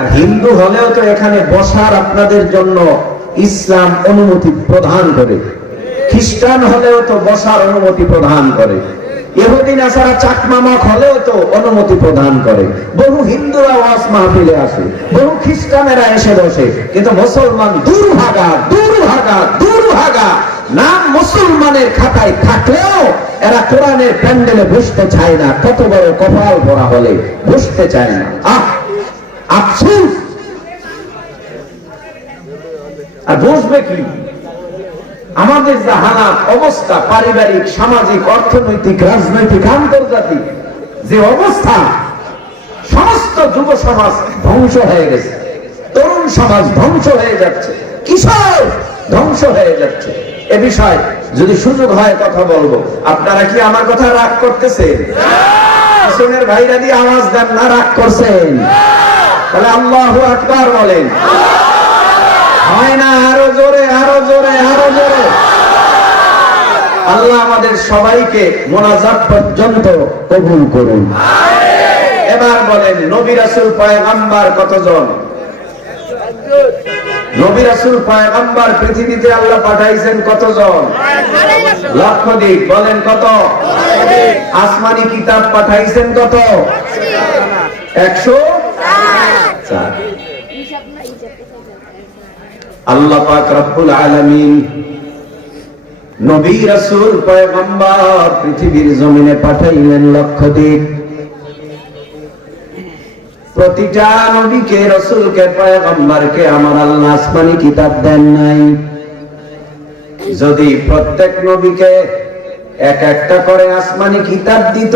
আর হিন্দু হলেও তো এখানে বসার আপনাদের জন্য ইসলাম অনুমতি প্রদান করে, খ্রিস্টান হলেও তো বসার অনুমতি প্রদান করে, ইহুদি নাসারা চাকমা মঠ হলেও তো অনুমতি প্রদান করে। বহু হিন্দুরা ওয়াজ মাহফিলে আসে, বহু খ্রিস্টানেরা এসে বসে, কিন্তু মুসলমান দুর্ভাগা দুর্ভাগা দুর্ভাগা নাম মুসলমানের খাতায় থাকলেও এরা কোরআনের প্যান্ডেলে বসতে চায় না। কত বড় কপাল ভরা হলে বসতে চায় না। আফসোস। আর বসবে কি? আমাদের যা হালাত অবস্থা, পারিবারিক, সামাজিক, অর্থনৈতিক, রাজনৈতিক, আন্তর্জাতিক যে অবস্থা, সমস্ত যুব সমাজ ধ্বংস হয়ে গেছে, তরুণ সমাজ ধ্বংস হয়ে যাচ্ছে, কিশোর ধ্বংস হয়ে যাচ্ছে। এ বিষয়ে যদি সুযোগ হয় কথা বলবো। আপনারা কি আমার কথা রাগ করতেছেন? পিছনের ভাইরা দিয়ে আওয়াজ দেন না রাগ করছেন? তাহলে আল্লাহু আকবার বলেন। হয় না? আরো জোরে, আরো জোরে, আরো জোরে। আল্লাহ আমাদের সবাইকে মোনাজাত পর্যন্ত কবুল করুন। এবার বলেন, নবী রাসূল পয়গম্বর কতজন? নবী রাসূল পয়গম্বর পৃথিবীতে আল্লাহ পাঠাইছেন কতজন? লক্ষাধিক। বলেন কত? আসমানি কিতাব পাঠাইছেন কত? 104। আল্লাহ পাক রব্বুল আলামিন নবী রাসূল পয়গম্বর পৃথিবীর জমিনে পাঠাইলেন লক্ষাধিক। প্রতিটা নবীকে, রাসূলকে, পয়গম্বরকে আমার আল্লাহ আসমানি কিতাব দেন নাই। যদি প্রত্যেক নবীকে এক একটা করে আসমানি কিতাব দিত,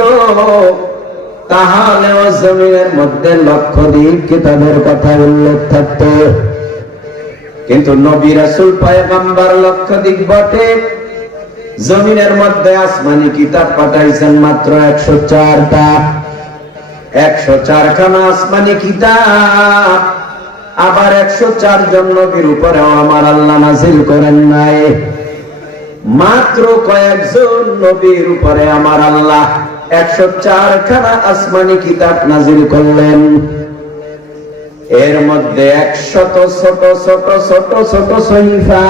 তাহলে জমিনের মধ্যে লক্ষাধিক কিতাবের কথা উল্লেখ থাকতো। কিন্তু নবী রাসূল পয়গম্বর লক্ষাধিক বটে, জমিনের মধ্যে আসমানি কিতাব পাঠাইছেন মাত্র 104টা। 104 খানা আসমানি কিতাব। আবার 104 জন নবীর উপরেও আমার আল্লাহ নাযিল করেন নাই। মাত্র কয়েকজন নবীর উপরে আমার আল্লাহ 104 খানা আসমানি কিতাব নাযিল করলেন। এর মধ্যে 100 ছোট ছোট ছোট ছোট সহিফা,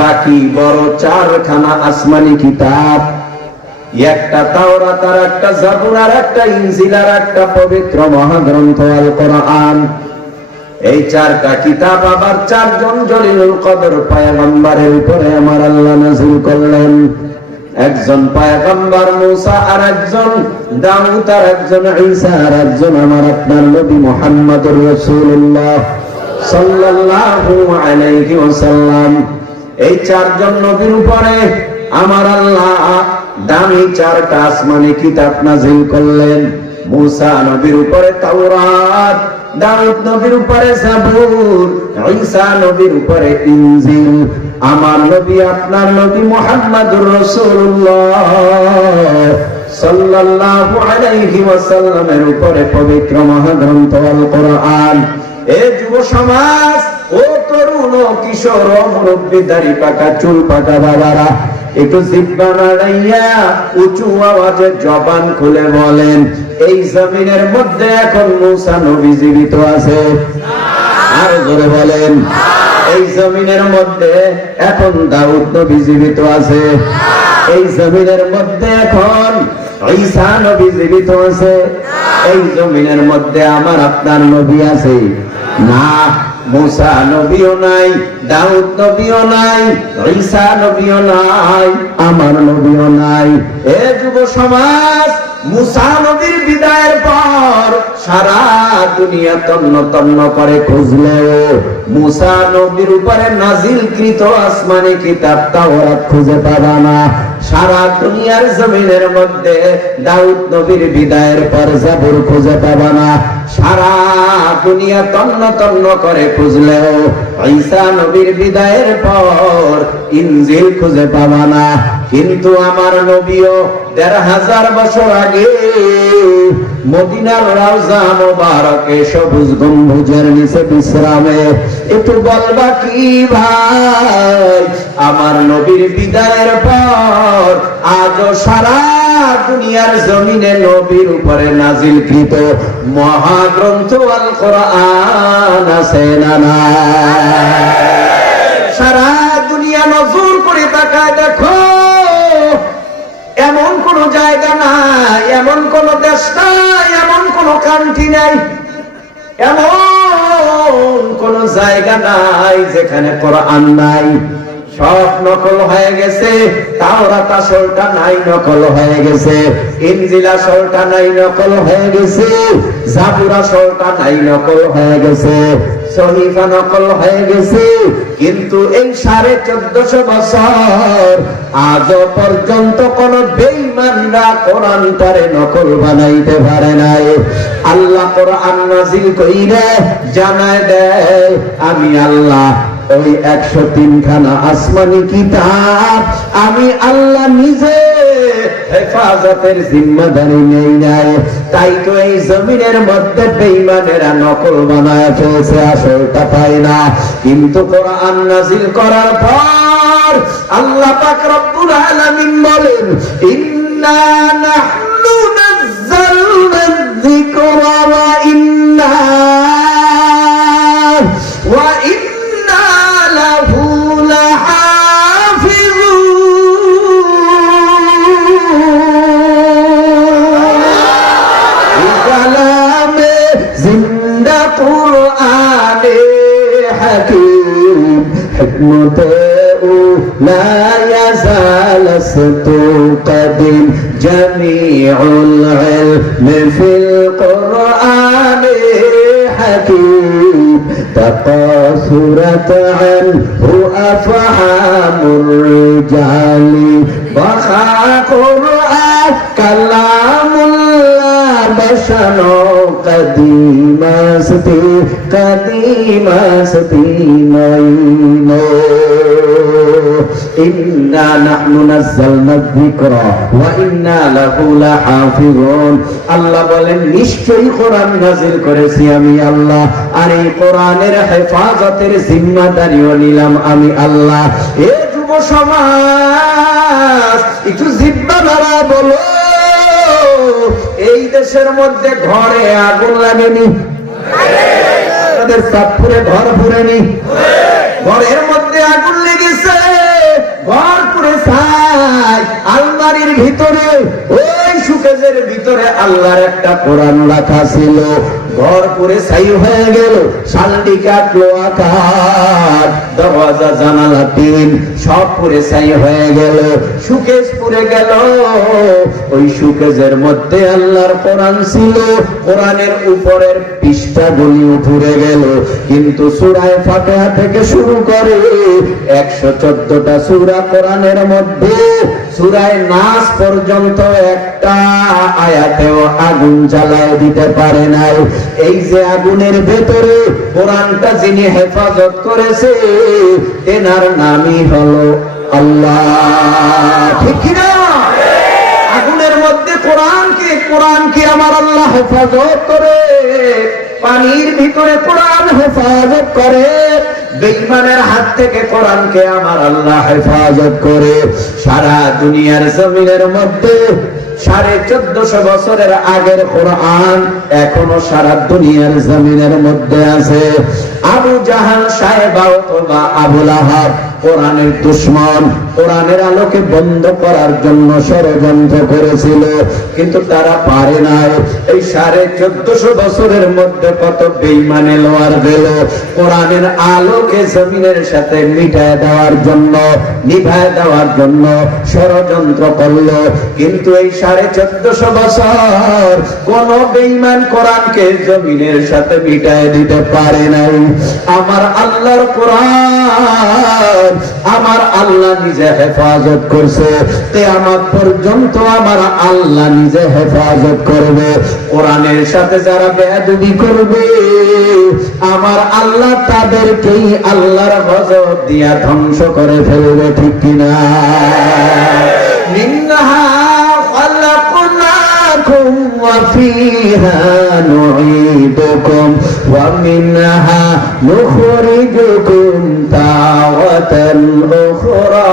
বাকি বড় 4 খানা আসমানি কিতাব। একটা তাওরাত, আর একটা জাবুর, আর একটা ইনজিল, আর একটা পবিত্র মহাগ্রন্থ আল কোরআন। এই 4টা কিতাব আবার 4 জন জলিলুল কদর পয়গম্বরের উপরে আমার আল্লাহ নাযিল করলেন। একজন পয়গম্বর মুসা, আর একজন দাউদ, আর একজন ঈসা, আর একজন আমার আপনার নবী মুহাম্মদুর রাসূলুল্লাহ সাল্লাল্লাহু আলাইহি ওয়াসাল্লাম। এই 4 জন নবীর উপরে আমার আল্লাহ দামি 4টা আসমানি কিতাব নাযিল করলেন। মুসা নবীর উপরে তাওরাত, দাউদ নবীর উপরে জাবুর, ঈসা নবীর উপরে ইনজিল। আমার নবী, আপনার নবী মুহাম্মদুর রাসূলুল্লাহ সাল্লাল্লাহু আলাইহি ওয়াসাল্লামের উপরে পবিত্র মহাগ্রন্থ আল কোরআন। এ যুব সমাজ, ও তরুণ, ও কিশোর, ও মুরব্বি, দাড়ি পাকা, চুল পাকা বাবারা, একটু জিহ্বা নাড়াইয়া উঁচু আওয়াজে জবান খুলে বলেন, এই জমিনের মধ্যে এখন মুসা নবী জীবিত আছে? আর জোরে বলেন, এই জমিনের মধ্যে এখন দাউদ নবী জীবিত আছে? এই জমিনের মধ্যে এখন ঈসা নবী জীবিত আছে? এই জমিনের মধ্যে আমার আপনার নবী আছে? না, মুসা নবীও নাই, দাউদ নবীও নাই, ঈসা নবীও নাই, আমার নবীও নাই। এ যুব সমাজ, মুসা নবীর বিদায়ের পর সারা দুনিয়া তন্ন তন্ন করে খুঁজলেও মুসা নবীর উপরে নাজিলকৃত আসমানি কিতাব তাওরাত খুঁজে পাবা না। সারা দুনিয়ার জমিনের মধ্যে দাউদ নবীর বিদায়ের পর জাবুর খুঁজে পাবা না। সারা দুনিয়া তন্ন তন্ন করে খুঁজলেও ঈসা নবীর বিদায়ের পর ইনজিল খুঁজে পাবা না। কিন্তু আমার নবীও ১৫০০ বছর আগে মদিনার রওজা মোবারকে সবুজ গম্বুজের নিচে বিশ্রামে। একটু বলবা কি ভাই, আমার নবীর বিদায়ের পর আজও সারা দুনিয়ার জমিনে নবীর উপরে নাজিলকৃত মহাগ্রন্থ আল কোরআন আছে না নাই? সারা দুনিয়া নজর করে তাকায় দেখো, এমন কোন জায়গা নাই, এমন কোন দেশ নাই, এমন কোন কান্ট্রি নাই, এমন কোন জায়গা নাই যেখানে কোরআন নাই। সব নকল হয়ে গেছে। তাওরাত আসলটা নাই, নকল হয়ে গেছে। ইনজিল আসলটা নাই, নকল হয়ে গেছে। জাবুর আসলটা নাই, নকল হয়ে গেছে। সহিফা নকল হয়ে গেছে। কিন্তু এই 1450 বছর আজ পর্যন্ত কোন বেঈমানরা কোরআনটারে নকল বানাইতে পারে নাই। আল্লাহ কোরআন নাযিল কইরা জানায় দেয়, আমি আল্লাহ ওই 103 খানা আসমানি কিতাব আমি আল্লাহ নিজে হেফাজতের জিম্মাদারি নেই নাই। তাই তো এই জমিনের মধ্যে বেঈমানেরা নকল বানায় ফেলছে, আসলটা পায় না। কিন্তু কোরআন নাযিল করার পর আল্লাহ পাক রব্বুল আলামিন বলেন, ইন্না নাহনু নাযালনা যিকরা ওয়া ইন্না লাহু লাহাফিজুন। কালামে জিন্দা কুরআনে হাকীম হিকমতে লা ইয়াজালাস্তু কাদিম জামিউল ইলমি ফিল কুরআনে হাকীম تقاصرت عنه أفهام الرجال بخا قرآن كلام الله بشر قديم مين إنا نحن نزلنا الذكر وإنا له لحافظون। আল্লাহ বলেন, নিশ্চয়ই কোরআন নাযিল করেছি আমি আল্লাহ, আর এই কোরআনের হেফাজতের জিম্মাদারিও নিলাম আমি আল্লাহ। এ যুব সমাজ, একটু জিহ্বা নাড়া বলো, এই দেশের মধ্যে ঘরে আগুন লাগেনি? তাদের চাঁদপুরে ঘর পুড়েনি? ঘরের মধ্যে আগুন লেগেছে, ঘর পুড়ে ছাই। আলমারির ভিতরে, ওই সুকেজের ভিতরে আল্লাহর একটা কোরআন রাখা ছিল, ঘর পুড়ে ছাই হয়ে গেল। শালটি কাটলো আকার, দরওয়াজা জানালা টিন সব পুড়ে ছাই হয়ে গেল। সুকেজ পুড়ে গেল, ওই সুকেজের মধ্যে আল্লাহর কোরআন ছিল, কোরআনের উপরের পৃষ্ঠাগুলিও পুড়ে গেল। কিন্তু সূরা ফাতিহা থেকে শুরু করে 114টা সূরা কোরআনের মধ্যে সূরা নাস পর্যন্ত একটা আয়াতেও আগুন জ্বালায় দিতে পারে নাই। এই যে আগুনের ভেতরে কোরআনটা যিনি হেফাজত করেছে, এনার নামই হলো আল্লাহ। ঠিক কি না? আগুনের মধ্যে কোরআনকে আমার আল্লাহ হেফাজত করে, পানির ভিতরে কোরআন হেফাজত করে, বেঈমানের হাত থেকে কোরআনকে আমার আল্লাহ হেফাজত করে। সারা দুনিয়ার জমিনের মধ্যে 1450 বছরের আগের কোরআন এখনো সারা দুনিয়ার জমিনের মধ্যে আছে। আবু জাহাল, সাহেবা অথবা আবু লাহাব কোরআনের দুশমন, কোরআনের আলোকে বন্ধ করার জন্য ষড়যন্ত্র করেছিল, কিন্তু তারা পারে নাই। এই 1450 বছরের মধ্যে কত বেঈমানে লোয়ার গেল কোরআনের আলোকে জমিনের সাথে মিটায় দেওয়ার জন্য, নিভায় দেওয়ার জন্য ষড়যন্ত্র করলো। কিন্তু এই 1450 বছর কোন বেঈমান কোরআনকে জমিনের সাথে মিটায় দিতে পারে নাই। আমার আল্লাহর কোরআন আমার আল্লাহ নিজে হেফাজত করছে, কিয়ামত পর্যন্ত আমার আল্লাহ নিজে হেফাজত করবে। কোরআনের সাথে যারা বেয়াদবি করবে, আমার আল্লাহ তাদেরকেই আল্লাহর গজব দিয়া ধ্বংস করে ফেলবে। ঠিক কিনা? মিনহা খালাকনাকুম ওয়া ফিহা নুঈদুকুম ওয়া মিনহা নুখরিজুকুম তাওয়াতান উখরা।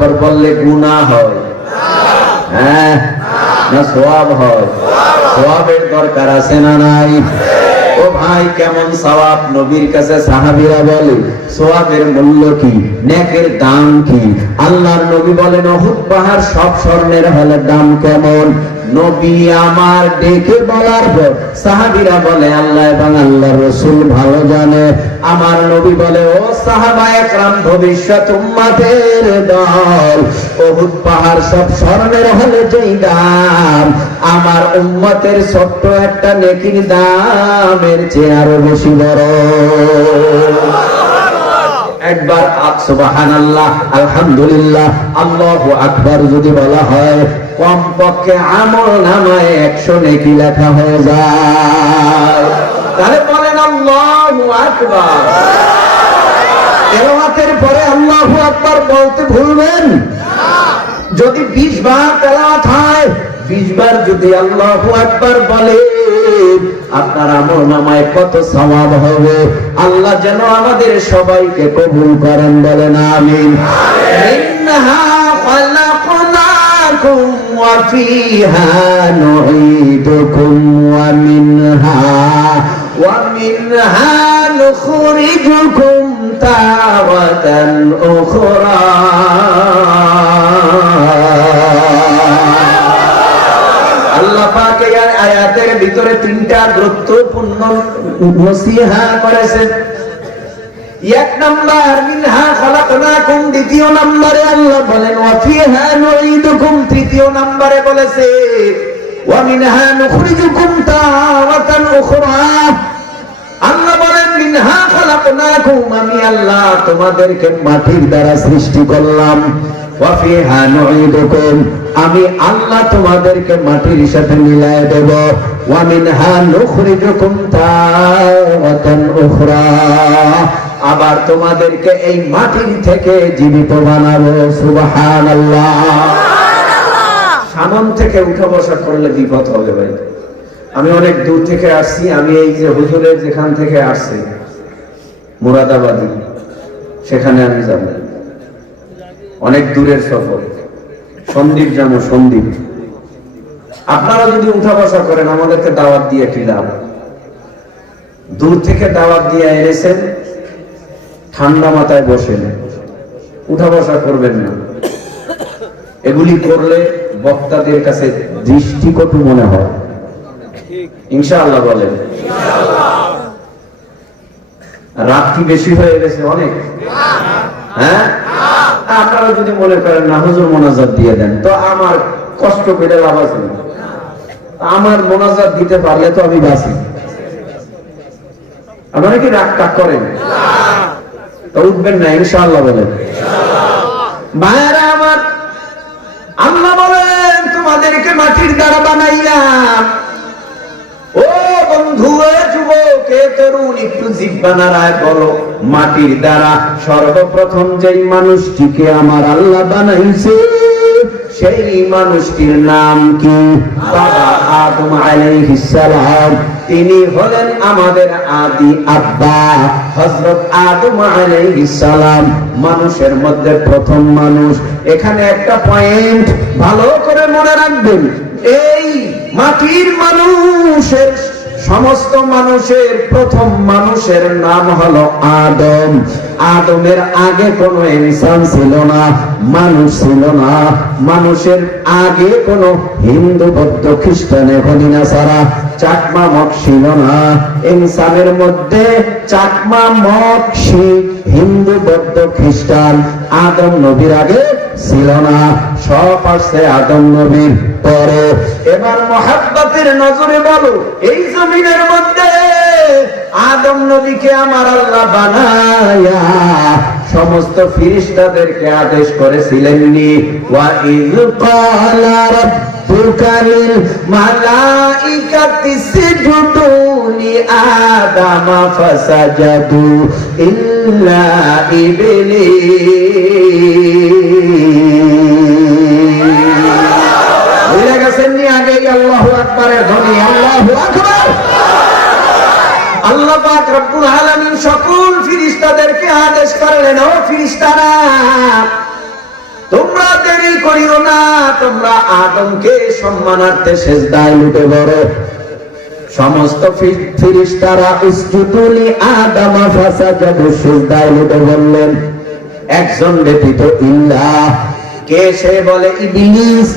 আকবার বললে গুনাহ হয়? হ্যাঁ না সওয়াব হয়? সওয়াবের দরকার আছে না নাই? ও ভাই কেমন সওয়াব? নবীর কাছে সাহাবীরা বলে সওয়াবের মূল্য কি, নেকের দাম কি? আল্লাহর নবী বলেন উহুদ পাহাড় সব স্বর্ণের হলে দাম কেমন? নবী আমার ডেকে বলার পর সাহাবীরা বলে আল্লাহ এবং আল্লাহর রাসূল ভালো জানে। আমার নবী বলে ও সাহাবায়ে কেরাম, ভবিষ্যৎ উম্মতের দল, উহুদ পাহাড় সব স্বর্ণের হলে যেই দাম, আমার উম্মতের ছোট্ট একটা নেকির দামের চেয়ে আরো বেশি বড়। একবার সুবহানাল্লাহ, আলহামদুলিল্লাহ, আল্লাহু আকবার যদি বলা হয়, কমপক্ষে আমল নামায় 100 নেকি লেখা হয়ে যায়। তাহলে বলেন আল্লাহু আকবার। তেলাওয়াতের পরে আল্লাহু আকবার বলতে ভুলবেন? যদি 20 বার তেলাওয়াত হয়, 20 বার যদি আল্লাহু আকবার বলে, আপনার আমল নামায় কত সওয়াব হবে। আল্লাহ যেন আমাদের সবাইকে কবুল করেন, বলেন আমিন। মিনহা খালাকনাকুম ওয়া ফিহা নুঈদুকুম ওয়া মিনহা নুখরিজুকুম তাওয়াতান উখরা। আল্লাহ পাক এই আয়াতের ভিতরে 3টা গুরুত্বপূর্ণ নসিহত করেছেন। এক নাম্বার মিনহা খালাকনাকুম, দ্বিতীয় নম্বরে আল্লাহ বলেন ওয়া ফিহা নুঈদুকুম, তৃতীয় নম্বরে বলেছে ওয়া মিনহা নুখরিজুকুম তাওয়াতান উখরা। আল্লাহ বলেন মিনহা খালাকনাকুম, আমি আল্লাহ তোমাদেরকে মাটির দ্বারা সৃষ্টি করলাম। ওয়া ফিহা নুঈদুকুম, আমি আল্লাহ তোমাদেরকে মাটির সাথে মিলায় দেব। ওয়া মিনহা নুখরিজুকুম তাওয়াতান উখরা, আবার তোমাদেরকে এই মাটির থেকে জীবিত বানাবো। সুবহানাল্লাহ। সামন থেকে উঠা বসা করলে বিপদ হবে ভাই। আমি অনেক দূর থেকে আসছি, আমি এই যে হুজুরের যেখান থেকে আসছি মুরাদাবাদী, সেখানে আমি যাব, অনেক দূরের সফর, সন্দ্বীপ যাবো, সন্দ্বীপ। আপনারা যদি উঠা বসা করেন, আমাদেরকে দাওয়াত দিয়ে কি লাভ? দূর থেকে দাওয়াত দিয়ে এনেছেন, ঠান্ডা মাথায় বসেন, উঠা বসা করবেন না। এগুলি করলে বক্তাদের কাছে দৃষ্টিকটু মনে হয়। ইনশাআল্লাহ বলেন। রাত কি বেশি হয়ে গেছে অনেক? হ্যাঁ, আপনারা যদি মনে করেন না হুজুর মোনাজাত দিয়ে দেন, তো আমার কষ্ট পেলে লাভ আছে? আমার মোনাজাত দিতে পারলে তো আমি বাঁচি। আপনারা কি রাগ টাক করেন? তো উঠবেন না, ইনশাআল্লাহ বলেন। ভাইরা আমার, আল্লাহ বলেন তোমাদেরকে মাটির দ্বারা বানাইলাম। ও বন্ধু, যুবক, তরুণ, একটু জিহ্বা নাড়ায় বলো, মাটির দ্বারা সর্বপ্রথম যেই মানুষটিকে আমার আল্লাহ বানাইছে, সেই মানুষটির নাম কি? বাবা আদম আলাইহিস সালাম। তিনি হলেন আমাদের আদি আব্বা হযরত আদম আলাইহিস সালাম, মানুষের মধ্যে প্রথম মানুষ। এখানে একটা পয়েন্ট ভালো করে মনে রাখবেন, এই মাটির মানুষের সমস্ত মানুষের প্রথম মানুষের নাম হলো আদম। আদমের আগে কোনো ইনসান ছিল না, মানুষ ছিল না। মানুষের আগে কোনো হিন্দু, বৌদ্ধ, খ্রিস্টান, এখনই না সারা চাকমা মগ ছিল না। ইনসানের মধ্যে চাকমা মগ, শিখ, হিন্দু, বৌদ্ধ, খ্রিস্টান আদম নবীর আগে ছিল না, সব আসছে আদম নবীর পরে। এবার মহাব্বতের নজরে বলো, এই জমিনের মধ্যে আদম নবীকে আমার আল্লাহ বানায়া সমস্ত ফেরেশতাদেরকে আদেশ করেছিলেন নি, ওয়া ইয ক্বালা রাব্বুকা লিল মালাইকাতি ইসজুদু লি আদামা ফাসাজাদু ইল্লা ইবলিস। আগে আল্লাহু আকবারের ধ্বনি, আল্লাহু আকবার। আল্লাহ পাক রব্বুল আলামিন সকল ফেরেশতাদেরকে আদেশ করলেন, ও ফেরেশতারা, তোমরা দেরি করিও না, তোমরা আদমকে সম্মানার্থে সিজদায় লুটে পড়ো। সমস্ত ফেরেশতারা উসজুদু লি আদম ফাসাজাদু, সিজদায় লুটে পড়লেন, একজন ব্যতীত। ইল্লা, কে? সে বলে ইবলিস।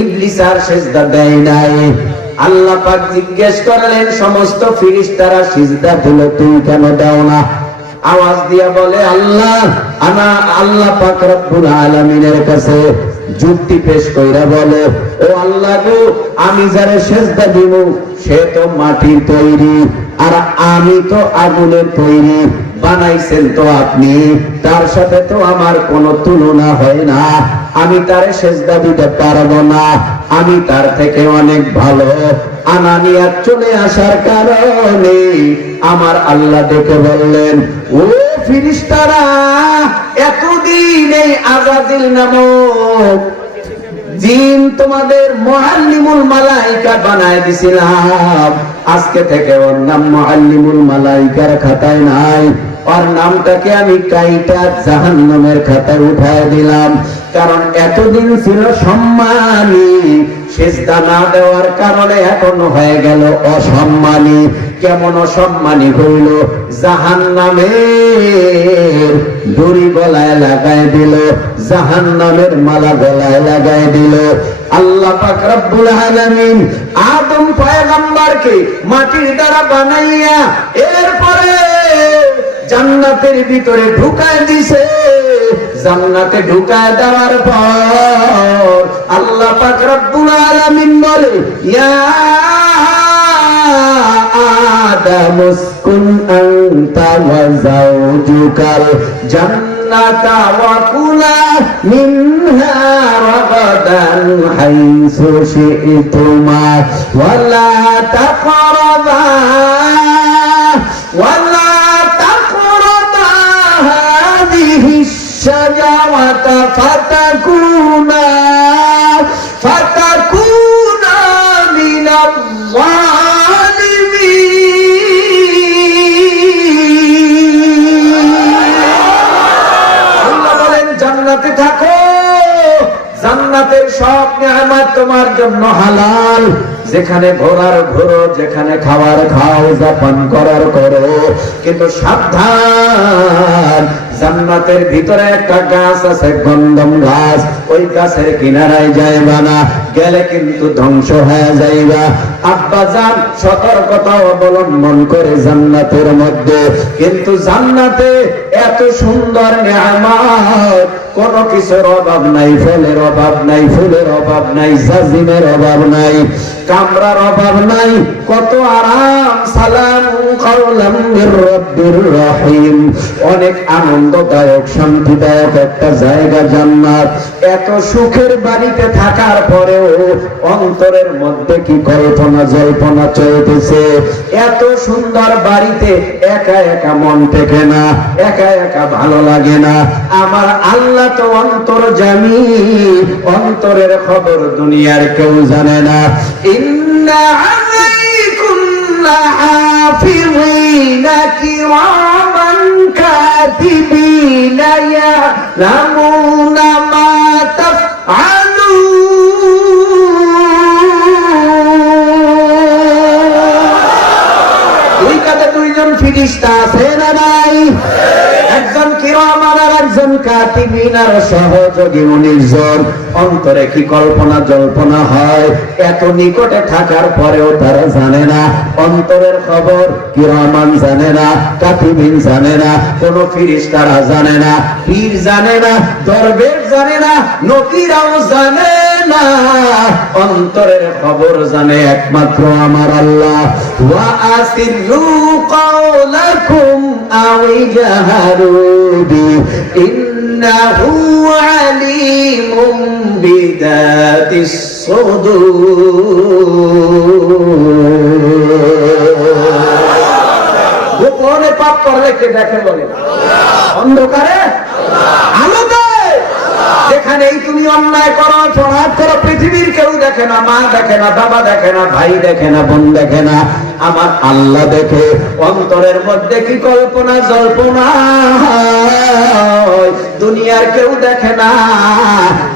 ইবলিস আর সিজদা দেয় নাই। আল্লাহ পাক জিজ্ঞেস করলেন, সমস্ত ফেরেশতারা সিজদা দিল, তুই কেন দাও না? আওয়াজ দিয়া বলে, আল্লাহ, আল্লাহ পাক রব্বুল আলামিনের কাছে যুক্তি পেশ কইরা বলে, ও আল্লাহ গো, আমি যারে সিজদা দিব সে তো মাটির তৈরি, আর আমি তো আগুনের তৈরি। বানাইছেন তো আপনি, তার সাথে তো আমার কোনো তুলনা হয় না। আমি তারে সিজদা দিতে পারবো না, আমি তার থেকে অনেক ভালো। আনানিয়াত চলে আসার কারণে আমার আল্লাহ ডেকে বললেন, ও ফেরেশতারা, এতদিন এই আযাজিল নামক জিন তোমাদের মুআল্লিমুল মালাইকা বানায় দিছিলাম, আজকে থেকে ওর নাম মুআল্লিমুল মালাইকার খাতায় নাই, ওর নামটাকে আমি কাইটা জাহান্নামের খাতায় উঠায় দিলাম। কারণ এতদিন ছিল সম্মানী, সিজদা না দেওয়ার কারণে এখন হয়ে গেল অসম্মানী। কেমন অসম্মানী হইল? জাহান্নামের দড়ি গলায় লাগায় দিল, জাহান্নামের মালা গলায় লাগায় দিল। আল্লাহ পাক রব্বুল আলামিন আদম পয়গম্বরকে মাটির দ্বারা বানাইয়া এরপরে জান্নাতের ভিতরে ঢুকায় দিছে। জান্নাতে ঢুকায় দেওয়ার পর আল্লাহ পাক রব্বুল আলামিন বলে, ইয়া আদম উসকুন আনতা ওয়া যাওজুকাল জান্নাতা ওয়া কুলা মিনহা রাগাদান হাইসু শি'তুমা ওয়া লা তাকরাবা শাজাওয়াতা ফাতাকুনা মিনাল যালিমিন। আল্লাহ বলেন, জান্নাতে থাকো, জান্নাতের সব নিয়ামত তোমার জন্য হালাল। যেখানে ঘোরার ঘোরো, যেখানে খাওয়ার খাও, যা পান করার করো, কিন্তু সাবধান, জান্নাতের ভিতরে একটা গাছ আছে, গন্ধম গাছ, ওই গাছের কিনারায় যাইবা না, গেলে কিন্তু ধ্বংস হয়ে যাইবা। আব্বা জান সতর্কতা অবলম্বন করে জান্নাতের মধ্যে। কিন্তু জান্নাতে এত সুন্দর নিয়ামত, কোন কিছুর অভাব নাই, ফলের অভাব নাই, ফুলের অভাব নাই, জাজিমের অভাব নাই, কামরার অভাব নাই, কত আরাম। সালামু কাওলাম মির রাব্বির রহিম। অনেক আনন্দদায়ক, শান্তিদায়ক একটা জায়গা জান্নাত। এত সুখের বাড়িতে থাকার পরেও অন্তরের মধ্যে কি কল্পনা জল্পনা চলতেছে। এত সুন্দর বাড়িতে একা একা মন টেকে না, একা একা ভালো লাগে না। আমার আল্লাহ তো অন্তর্যামী, অন্তরের খবর দুনিয়ার কেউ জানে না। ইন্না আলাইকুম লাহাফিযিনা কিরামান কাতিবিনা ইয়ালামুনা মা তাফআলুন। দুই কাঁধে দুইজন ফেরেশতা আছে না নাই? একজন কিরামান আর একজন কাতিবিন, আর সহযোগী 19 জন। অন্তরে কি কল্পনা জল্পনা হয়, এত নিকটে থাকার পরেও তারা জানে না অন্তরের খবর। কিরামান জানে না, কাতিবিন জানে না, কোন ফেরেশতারা জানে না, পীর জানে না, দরবেশ জানে না, নবীরাও জানে না। অন্তরের খবর জানে একমাত্র আমার আল্লাহ। ওয়া আসিরু কাওলাকুম আও জাহারু বি ইন্নাহু আলিমুম বিদাতিস সুদূর। গোপনে পাপ করলে কে দেখে বলে? অন্ধকারে আলোতে। যেখানেই তুমি অন্যায় করো, অপরাধ করো, পৃথিবীর কেউ দেখে না, মা দেখে না, বাবা দেখে না, ভাই দেখে না, বোন দেখে না, আমার আল্লাহ দেখে। অন্তরের মধ্যে কি কল্পনা জল্পনা, দুনিয়ার কেউ দেখে না,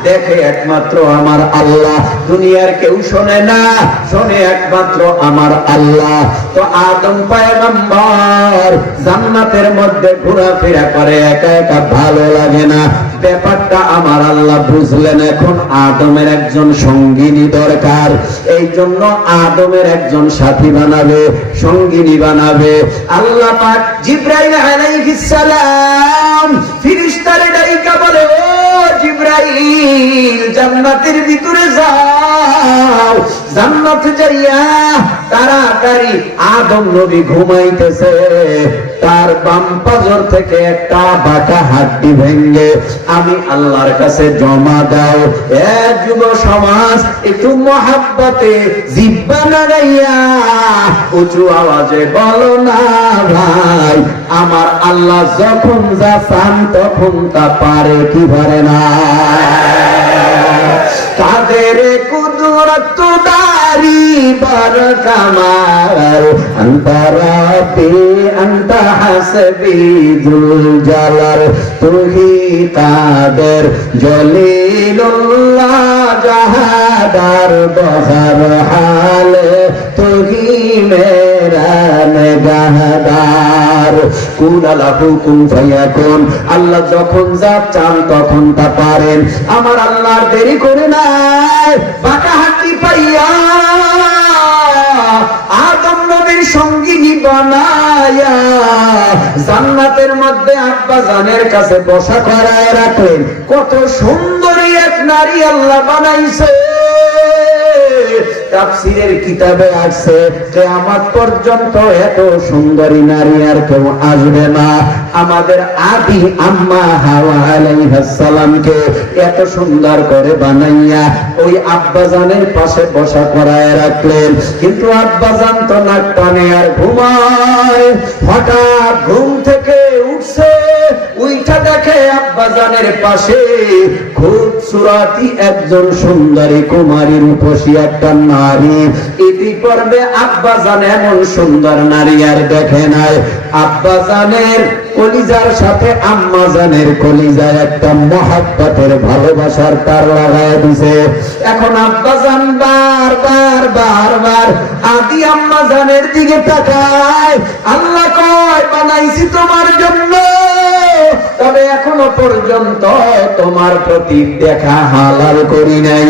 দেখে একমাত্র আমার আল্লাহ। দুনিয়ার কেউ শোনে না, শোনে একমাত্র আমার আল্লাহ। তো আদম পয়গম্বর জান্নাতের মধ্যে ঘোরাফেরা করে, একা একা ভালো লাগে না। ব্যাপারটা আমার আল্লাহ বুঝলেন, এখন আদমের একজন সঙ্গিনী দরকার। এই জন্য আদমের একজন সাথী বানাবে, সঙ্গিনী বানাবে। আল্লাহ পাক জিবরাইল আলাইহিস সালাম ফেরেশতারে ডাইকা বলে, ও জিবরাইল, জান্নাতের ভিতরে যাও। জান্নাতে যাইয়া তাড়াতাড়ি আদম নবী ঘুমাইতেছে, তার বাম পাজর থেকে একটা বাঁকা হাড্ডি ভেঙে আমি আল্লাহর কাছে জমা দাও। এ যুব সমাজ, একটু মহাব্বতে জিহ্বা নাড়াইয়া উঁচু আওয়াজে বলো না ভাই, আমার আল্লাহ যখন যা চান তখন তা পারে কি পারে না? তাদের কুদরত দারি বার কামাল, আনতা রাব্বি আনতা হাসবি যুল জালাল, তুহি কাদের জলিলুল্লাহ জাহাদার বহর হালে, তুহি মেরা নিগাহদার। কুল আলাহু কুন ফায়াকুন, আল্লাহ যখন যা চান তখন তা পারেন। আমার আল্লাহ দেরি করে নাই, বাঁকা হাড্ডি পাইয়া আদম নবীর সঙ্গিনী বানায়া জান্নাতের মধ্যে আব্বা জানের কাছে বসা করায় রাখলেন। কত সুন্দরী এক নারী আল্লাহ বানাইছে। তাফসীরের কিতাবে আছে কিয়ামত পর্যন্ত এত সুন্দরী নারী আর কেউ আসবে না। আমাদের আদি আম্মা হাওয়া আলাইহিস সালামকে এত সুন্দর করে বানাইয়া ওই আব্বাজানের পাশে বসা করায় রাখলেন। কিন্তু আব্বাজান তো নাক টানে আর ঘুমায়। হঠাৎ ঘুম থেকে উঠছে, উইঠা দেখে আব্বাজানের পাশে খুবসুরাতি একজন সুন্দরী কুমারী রূপসী একটা নারী। ইতিপূর্বে আব্বাজান এমন সুন্দর নারী আর দেখে নাই। আব্বাজানের কলিজার সাথে আম্মাজানের কলিজার একটা মহাব্বতের ভালোবাসার তার লাগায় দিছে। এখন আব্বাজান বারবার আদি আম্মাজানের দিকে তাকায়। আল্লাহ কয়, বানাইছি তোমার জন্য, তবে এখনো পর্যন্ত তোমার প্রতি দেখা হালাল করি নাই।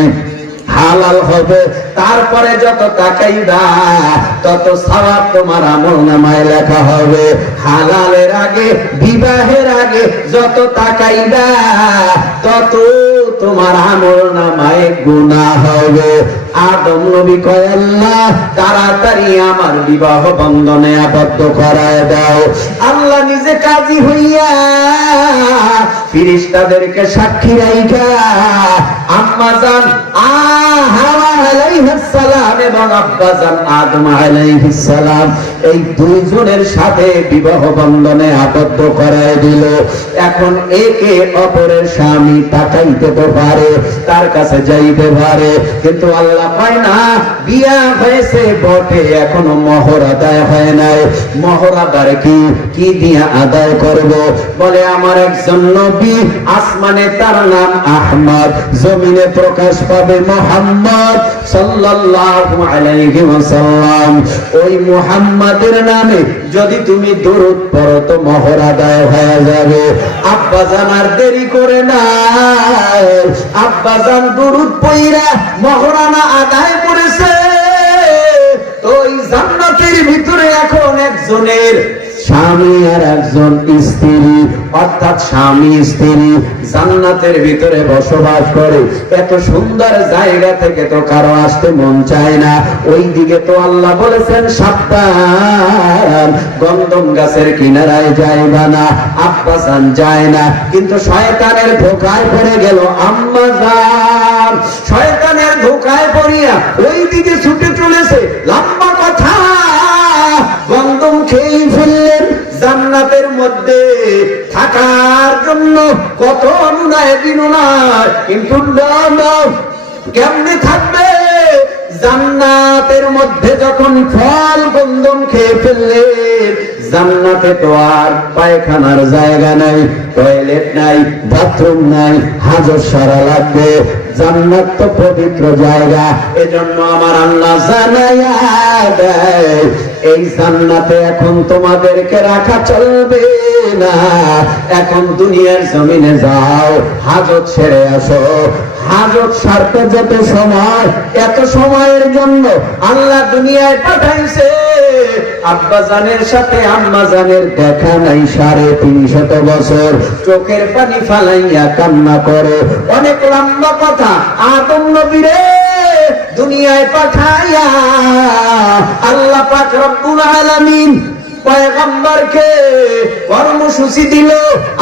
হালাল হবে, তারপরে যত তাকাইবা তত সওয়াব তোমার আমলনামায় লেখা হবে। হালালের আগে, বিবাহের আগে যত তাকাইবা তত তোমার আমলনামায় গুনাহ হবে। আদম নবী কয়, আল্লাহ তাড়াতাড়ি আমার বিবাহ বন্ধনে আবদ্ধ করায় দাও। আল্লাহ নিজে কাজী হইয়া ফেরেশতাদেরকে সাক্ষী রাইখা আম্মাজান হাওয়া আলাইহিস সালাম এবং আব্বাজান আদম আলাইহিস সালাম এই দুইজনের সাথে বিবাহ বন্ধনে আবদ্ধ করায় দিল। এখন একে অপরের স্বামী তাকাইতে তো পারে, তার কাছে যাইতে পারে, কিন্তু আল্লাহ পায় না। বিয়া হয়েছে বটে, এখনো মোহর আদায় হয় নাই। মোহর আদায় কি দিয়া আদায় করব? বলে, আমার একজন নবী, আসমানে তার নাম আহমদ, জমিনে প্রকাশ পাবে মুহাম্মদ সাল্লাল্লাহু আলাইহি ওয়াসাল্লাম। ওই মুহাম্মাদের নামে যদি তুমি দরুদ পড়ো তো মোহর আদায় হয়ে যাবে। আব্বাজান আর দেরি করে না, আব্বাজান দরুদ পড়া মোহরানা আদায় করেছে। তো ওই জান্নাতের ভিতরে এখন একজনের স্বামী আর একজন স্ত্রী, অর্থাৎ স্বামী স্ত্রী জান্নাতের ভিতরে বসবাস করে। এত সুন্দর জায়গা থেকে তো কারো আসতে মন চায় না। ওই দিকে তো আল্লাহ বলেছেন সাবধান, গন্ধম গাছের কিনারায় যাইবা না। আব্বাজান যায় না, কিন্তু শয়তানের ধোঁকায় পড়ে গেল আম্মাজান। শয়তানের ধোঁকায় পড়িয়া ওই দিকে ছুটে চলেছে। লম্বা কথা, গন্ধম খেয়ে ফেললেন। জান্নাতের মধ্যে থাকার জন্য কত অনুনয় বিনয়, কিন্তু কেমনে থাকবে? জান্নাতের মধ্যে যখন ফল গন্ধম খেয়ে ফেললেন, জান্নাতে তো আর পায়খানার জায়গা নাই, টয়লেট নাই, বাথরুম নাই, হাজত সারা লাগবে। জান্নাত তো পবিত্র জায়গা, এজন্য আমার আল্লাহ জানাইয়া দেয় এই জান্নাতে এখন তোমাদেরকে রাখা চলবে না। এখন দুনিয়ার জমিনে যাও, হাজত সেরে আসো। হাজত সারতে যেতে সময়, এত সময়ের জন্য আল্লাহ দুনিয়ায় পাঠাইছে। আব্বা জানের সাথে আম্মা জানের দেখা নাই 350 বছর, চোখের পানি ফালাইয়া কান্না করে। অনেক লম্বা কথা। আদম নবীরে দুনিয়ায় পাঠাইয়া আল্লাহ পাক রব্বুল আলামিন পয়গম্বরকে কর্মসূচি দিল,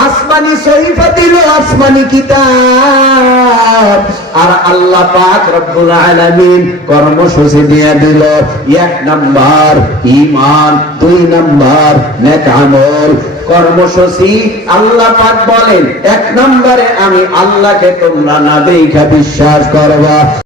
আসমানি সহিফা দিল, আসমানি কিতাব। আর আল্লাহ পাক রব্বুল আলামিন কর্মসূচি দিয়ে দিল 1 নাম্বার ঈমান, 2 নাম্বার নেক আমল। কর্মসূচি আল্লাহ পাক বলেন 1 নম্বরে আমি আল্লাহকে তোমরা না দেখা বিশ্বাস করবা।